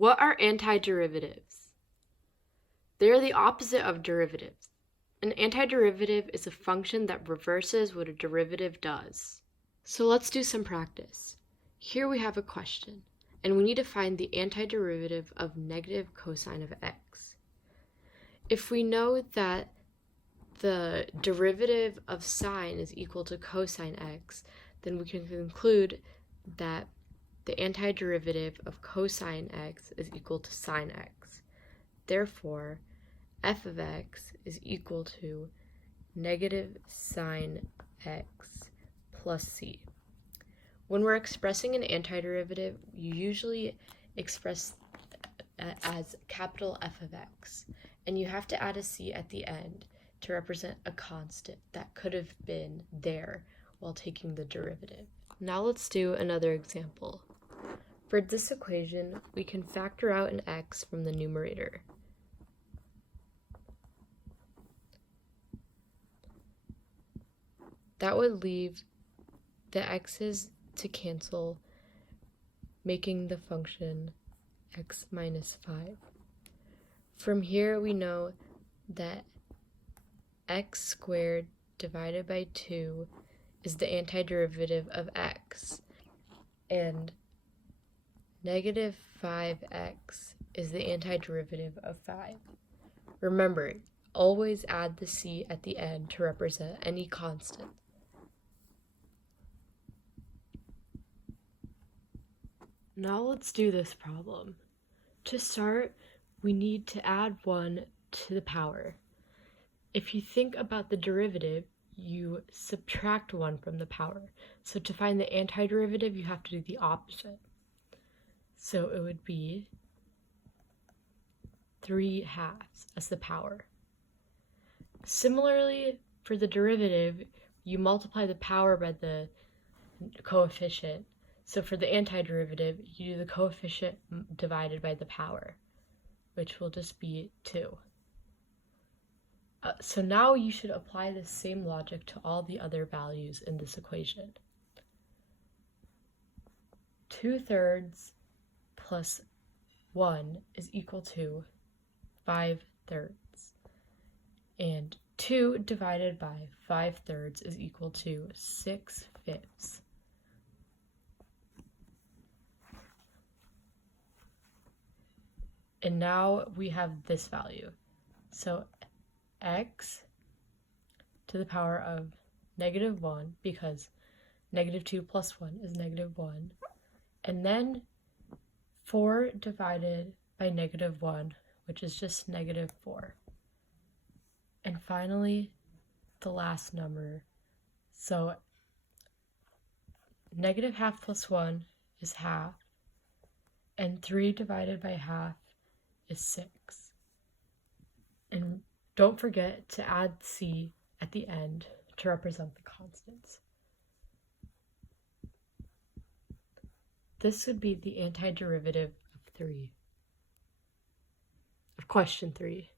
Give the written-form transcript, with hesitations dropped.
What are antiderivatives? They are the opposite of derivatives. An antiderivative is a function that reverses what a derivative does. So let's do some practice. Here we have a question, and we need to find the antiderivative of negative cosine of x. If we know that the derivative of sine is equal to cosine x, then we can conclude that the antiderivative of cosine x is equal to sine x. Therefore, f of x is equal to negative sine x plus c. When we're expressing an antiderivative, you usually express as capital F of x, and you have to add a c at the end to represent a constant that could have been there while taking the derivative. Now let's do another example. For this equation, we can factor out an x from the numerator. That would leave the x's to cancel, making the function x minus 5. From here, we know that x squared divided by 2 is the antiderivative of x, and negative 5x is the antiderivative of 5. Remember, always add the c at the end to represent any constant. Now let's do this problem. To start, we need to add 1 to the power. If you think about the derivative, you subtract 1 from the power. So to find the antiderivative, you have to do the opposite. So it would be 3 halves as the power. Similarly, for the derivative, you multiply the power by the coefficient. So for the antiderivative, you do the coefficient divided by the power, which will just be 2. So now you should apply the same logic to all the other values in this equation. 2/3 plus 1 is equal to 5/3. And 2 divided by 5/3 is equal to 6/5. And now we have this value. So x to the power of negative 1, because negative 2 plus 1 is negative 1. And then 4 divided by negative 1, which is just negative 4. And finally, the last number. So negative half plus 1 is half, and 3 divided by half is 6. And don't forget to add c at the end to represent the constants. This would be the antiderivative of question 3.